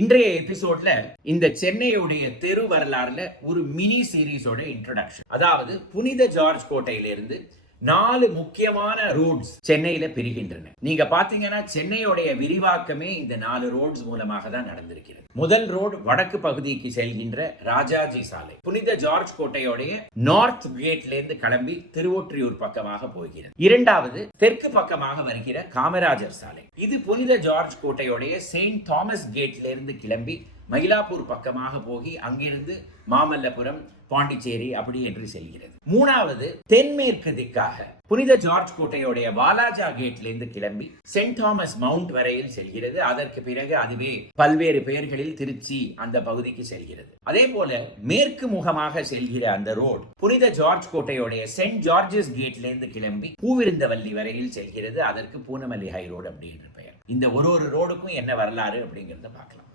இன்றைய எபிசோட்ல இந்த சென்னையுடைய தெரு வரலாறுல ஒரு மினி சீரீஸோட இன்ட்ரோடக்ஷன். அதாவது புனித ஜார்ஜ் கோட்டையிலிருந்து 4 முக்கியமான ரோட்ஸ் சென்னையில பிரிகின்றன. நீங்க பாத்தீங்கன்னா சென்னையுடைய விரிவாக்கமே இந்த 4 ரோட்ஸ் மூலமாக தான் நடந்திருக்கிறது. முதல் ரோடு வடக்கு பகுதிக்கு செல்கின்ற ராஜாஜி சாலை புனித ஜார்ஜ் கோட்டையுடைய நார்த் கேட்ல இருந்து கிளம்பி திருவொற்றியூர் பக்கமாக போகிறது. இரண்டாவது தெற்கு பக்கமாக வருகிற காமராஜர் சாலை. இது புனித ஜார்ஜ் கோட்டையுடைய செயின்ட் தாமஸ் கேட்ல இருந்து கிளம்பி மயிலாப்பூர் பக்கமாக போகி அங்கிருந்து மாமல்லபுரம், பாண்டிச்சேரி அப்படி என்று செல்கிறது. மூணாவது தென்மேற்கு திக்காக புனித ஜார்ஜ் கோட்டையுடைய வாலாஜா கேட்ல இருந்து கிளம்பி செயின்ட் தாமஸ் மவுண்ட் வரையில் செல்கிறது. அதற்கு பிறகு அதுவே பல்வேறு பெயர்களில் திருச்சி அந்த பகுதிக்கு செல்கிறது. அதே போல மேற்கு முகமாக செல்கிற அந்த ரோடு புனித ஜார்ஜ் கோட்டையுடைய செயின்ட் ஜார்ஜஸ் கேட்ல இருந்து கிளம்பி பூவிருந்தவல்லி வரையில் செல்கிறது. அதற்கு பூனமல்லி ஹை ரோடு அப்படி என்று பெயர். இந்த ஒரு ரோடுக்கும் என்ன வரலாறு அப்படிங்கறத பார்க்கலாம்.